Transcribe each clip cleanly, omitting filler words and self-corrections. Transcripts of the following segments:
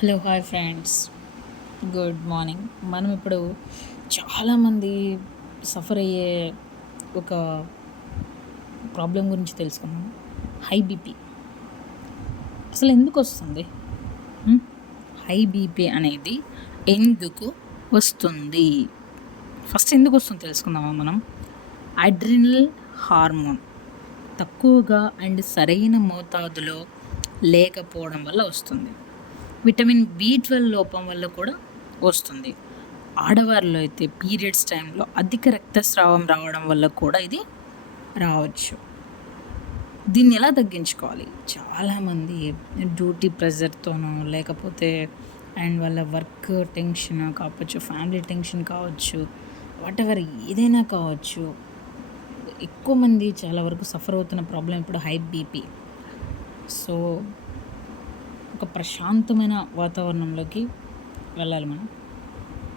Hello hi friends, good morning. మనం ఇప్పుడు చాలామంది సఫర్ అయ్యే ఒక ప్రాబ్లం గురించి తెలుసుకుందాం. హై బీపీ అసలు ఎందుకు వస్తుంది? హై బీపీ అనేది ఎందుకు వస్తుంది? ఫస్ట్ ఎందుకు వస్తుంది తెలుసుకుందామా మనం. అడ్రినల్ హార్మోన్ తక్కువగా అండ్ సరైన మోతాదులో లేకపోవడం వల్ల వస్తుంది. విటమిన్ B12 లోపం వల్ల కూడా వస్తుంది. ఆడవారిలో అయితే పీరియడ్స్ టైంలో అధిక రక్తస్రావం రావడం వల్ల కూడా ఇది రావచ్చు. దీన్ని ఎలా తగ్గించుకోవాలి? చాలామంది డ్యూటీ ప్రెజర్తోనో లేకపోతే అండ్ వాళ్ళ వర్క్ టెన్షన్ కావచ్చు, ఫ్యామిలీ టెన్షన్ కావచ్చు, వాటెవర్ ఏదైనా కావచ్చు, ఎక్కువ మంది చాలా వరకు సఫర్ అవుతున్న ప్రాబ్లం ఇప్పుడు హై బీపీ. సో ఒక ప్రశాంతమైన వాతావరణంలోకి వెళ్ళాలి మనం.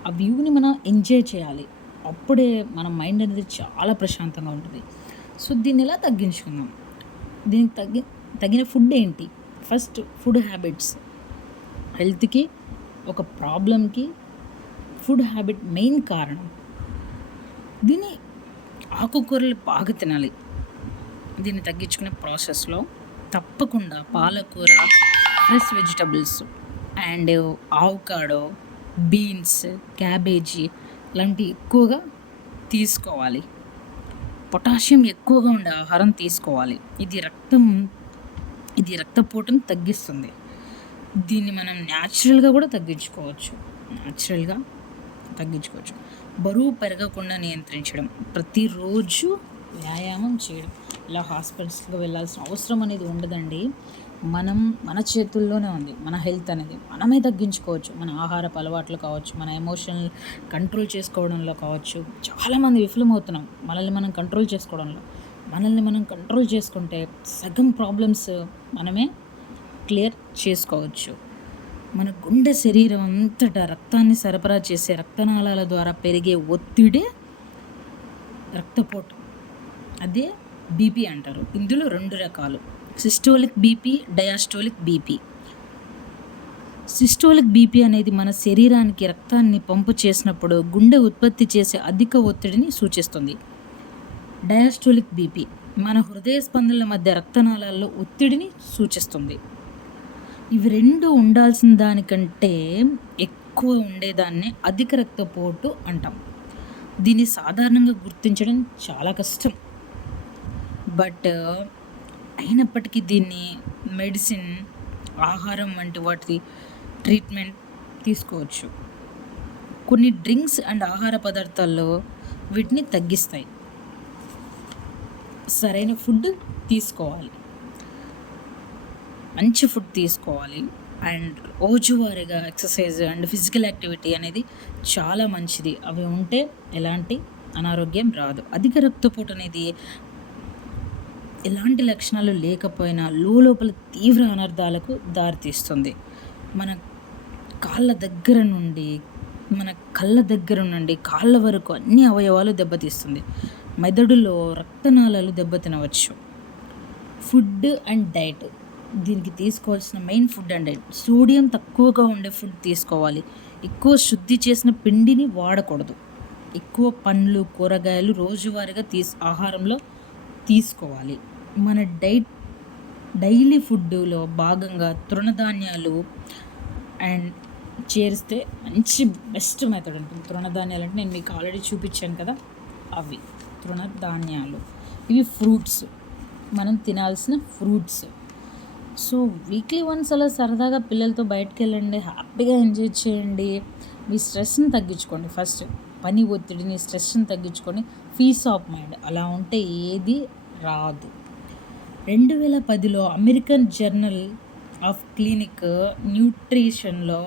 ఆ వ్యూని మనం ఎంజాయ్ చేయాలి. అప్పుడే మన మైండ్ అనేది చాలా ప్రశాంతంగా ఉంటుంది. సో దీన్ని ఎలా తగ్గించుకుందాం? దీనికి తగిన ఫుడ్ ఏంటి? First food habits. హెల్త్కి ఒక ప్రాబ్లంకి ఫుడ్ హ్యాబిట్ మెయిన్ కారణం. దీన్ని ఆకుకూరలు బాగా తినాలి. దీన్ని తగ్గించుకునే ప్రాసెస్లో తప్పకుండా పాలకూర, fresh vegetables and avocado, beans, cabbage లాంటివి ఎక్కువగా తీసుకోవాలి. పొటాషియం ఎక్కువగా ఉండే ఆహారం తీసుకోవాలి. ఇది రక్తపోటును తగ్గిస్తుంది. దీన్ని మనం న్యాచురల్గా కూడా తగ్గించుకోవచ్చు. బరువు పెరగకుండా నియంత్రించడం, ప్రతిరోజు వ్యాయామం చేయడం. ఇలా హాస్పిటల్స్కి వెళ్ళాల్సిన అవసరం అనేది ఉండదండి. మన చేతుల్లోనే ఉంది. మన హెల్త్ అనేది మనమే తగ్గించుకోవచ్చు. మన ఆహారపు అలవాట్లు కావచ్చు, మన ఎమోషనల్ కంట్రోల్ చేసుకోవడంలో కావచ్చు. చాలామంది విఫలమవుతున్నాం మనల్ని మనం కంట్రోల్ చేసుకోవడంలో. మనల్ని మనం కంట్రోల్ చేసుకుంటే సగం ప్రాబ్లమ్స్ మనమే క్లియర్ చేసుకోవచ్చు. మన గుండె శరీరం అంతటా రక్తాన్ని సరఫరా చేసే రక్తనాళాల ద్వారా పెరిగే ఒత్తిడే రక్తపోటు. అదే బీపీ అంటారు. ఇందులో 2 రకాలు: systolic BP, diastolic BP. Systolic BP అనేది మన శరీరానికి రక్తాన్ని పంపు చేసినప్పుడు గుండె ఉత్పత్తి చేసే అధిక ఒత్తిడిని సూచిస్తుంది. డయాస్టోలిక్ బీపీ మన హృదయ స్పందనల మధ్య రక్తనాళాల్లో ఒత్తిడిని సూచిస్తుంది. ఇవి 2 ఉండాల్సిన దానికంటే ఎక్కువ ఉండేదాన్ని అధిక రక్తపోటు అంటాం. దీన్ని సాధారణంగా గుర్తించడం చాలా కష్టం. బట్ అయినప్పటికీ దీన్ని మెడిసిన్, ఆహారం వంటి వాటి ట్రీట్మెంట్ తీసుకోవచ్చు. కొన్ని డ్రింక్స్ అండ్ ఆహార పదార్థాల్లో వీటిని తగ్గిస్తాయి. సరైన ఫుడ్ తీసుకోవాలి, మంచి ఫుడ్ తీసుకోవాలి. అండ్ రోజువారీగా ఎక్సర్సైజ్ అండ్ ఫిజికల్ యాక్టివిటీ అనేది చాలా మంచిది. అవి ఉంటే ఎలాంటి అనారోగ్యం రాదు. అధిక రక్తపోటు అనేది ఎలాంటి లక్షణాలు లేకపోయినా లోపల తీవ్ర అనర్థాలకు దారితీస్తుంది. మన కాళ్ళ దగ్గర నుండి మన కళ్ళ దగ్గర నుండి కాళ్ళ వరకు అన్ని అవయవాలు దెబ్బతీస్తుంది. మెదడులో రక్తనాళాలు దెబ్బతినవచ్చు. Food and diet. దీనికి తీసుకోవాల్సిన main food and diet. Sodium తక్కువగా ఉండే ఫుడ్ తీసుకోవాలి. ఎక్కువ శుద్ధి చేసిన పిండిని వాడకూడదు. ఎక్కువ పండ్లు, కూరగాయలు రోజువారీగా ఆహారంలో తీసుకోవాలి. మన డైలీ ఫుడ్లో భాగంగా తృణధాన్యాలు అండ్ చేరిస్తే మంచి బెస్ట్ మెథడ్ ఉంటుంది. తృణధాన్యాలు అంటే నేను మీకు ఆల్రెడీ చూపించాను కదా, అవి తృణధాన్యాలు. ఇవి ఫ్రూట్స్, మనం తినాల్సిన ఫ్రూట్స్. సో వీక్లీ వన్స్ అలా సరదాగా పిల్లలతో బయటకు వెళ్ళండి, హ్యాపీగా ఎంజాయ్ చేయండి. మీ స్ట్రెస్ని తగ్గించుకోండి. ఫస్ట్ పని ఒత్తిడిని, స్ట్రెస్ని తగ్గించుకొని పీస్ ఆఫ్ మైండ్. అలా ఉంటే ఏది రాదు. 2010లో అమెరికన్ జర్నల్ ఆఫ్ క్లినికల్ న్యూట్రిషన్లో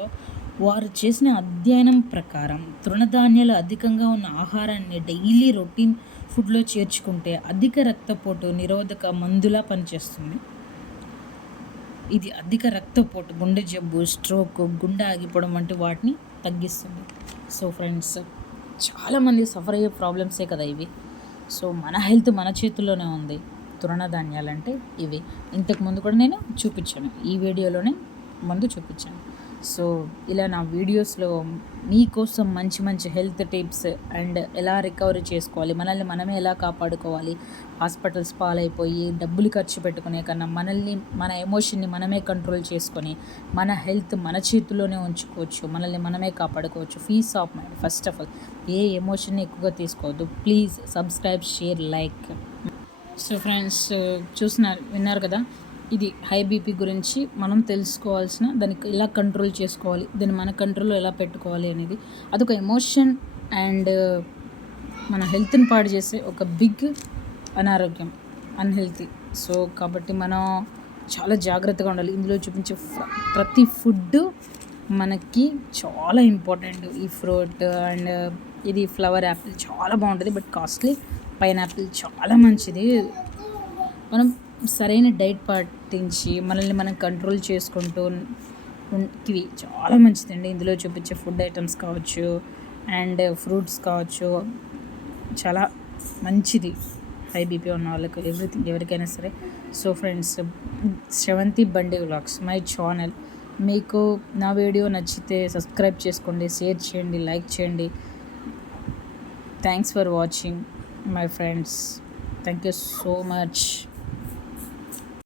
వారు చేసిన అధ్యయనం ప్రకారం తృణధాన్యాలు అధికంగా ఉన్న ఆహారాన్ని డైలీ రొటీన్ ఫుడ్లో చేర్చుకుంటే అధిక రక్తపోటు నిరోధక మందులా పనిచేస్తుంది. ఇది అధిక రక్తపోటు, గుండె జబ్బు, స్ట్రోక్, గుండె ఆగిపోవడం వంటి వాటిని తగ్గిస్తుంది. సో ఫ్రెండ్స్, చాలామంది సఫర్ అయ్యే ప్రాబ్లమ్సే కదా ఇవి. సో మన హెల్త్ మన చేతుల్లోనే ఉంది. తృణధాన్యాలు అంటే ఇవి. ఇంతకుముందు కూడా నేను చూపించాను, ఈ వీడియోలోనే ముందు చూపించాను. సో ఇలా నా వీడియోస్లో మీకోసం మంచి మంచి హెల్త్ టిప్స్ అండ్ ఎలా రికవరీ చేసుకోవాలి, మనల్ని మనమే ఎలా కాపాడుకోవాలి, హాస్పిటల్స్ పాలైపోయి డబ్బులు ఖర్చు పెట్టుకునే కన్నా మనల్ని మన ఎమోషన్ని మనమే కంట్రోల్ చేసుకొని మన హెల్త్ మన చేతుల్లోనే ఉంచుకోవచ్చు, మనల్ని మనమే కాపాడుకోవచ్చు. Peace of mind. First of all ఏ ఎమోషన్ని ఎక్కువగా తీసుకోవద్దు. Please subscribe, share, like. So friends, విన్నారు కదా, ఇది హై బీపీ గురించి మనం తెలుసుకోవాల్సిన, దానికి ఎలా కంట్రోల్ చేసుకోవాలి, దాన్ని మన కంట్రోల్లో ఎలా పెట్టుకోవాలి అనేది. అదొక ఎమోషన్ అండ్ మన హెల్త్ని పాడు చేసే ఒక బిగ్ అనారోగ్యం, అన్హెల్తీ. సో కాబట్టి మనం చాలా జాగ్రత్తగా ఉండాలి. ఇందులో చూపించే ప్రతి ఫుడ్ మనకి చాలా ఇంపార్టెంట్. ఈ ఫ్రూట్ అండ్ ఇది ఫ్లవర్ యాపిల్ చాలా బాగుంటుంది, బట్ కాస్ట్లీ. పైనాపిల్ చాలా మంచిది. మనం సరైన డైట్ పాటించి మనల్ని మనం కంట్రోల్ చేసుకుంటూ ఇవి చాలా మంచిదండి. ఇందులో చూపించే ఫుడ్ ఐటమ్స్ కావచ్చు అండ్ ఫ్రూట్స్ కావచ్చు, చాలా మంచిది హై బీపీ ఉన్న వాళ్ళకి, ఎవ్రీథింగ్, ఎవరికైనా సరే. సో ఫ్రెండ్స్, శ్రవంతి బండి వ్లాగ్స్ మై ఛానల్. మీకు నా వీడియో నచ్చితే సబ్స్క్రైబ్ చేసుకోండి, షేర్ చేయండి, లైక్ చేయండి. Thanks for watching my friends. Thank you so much.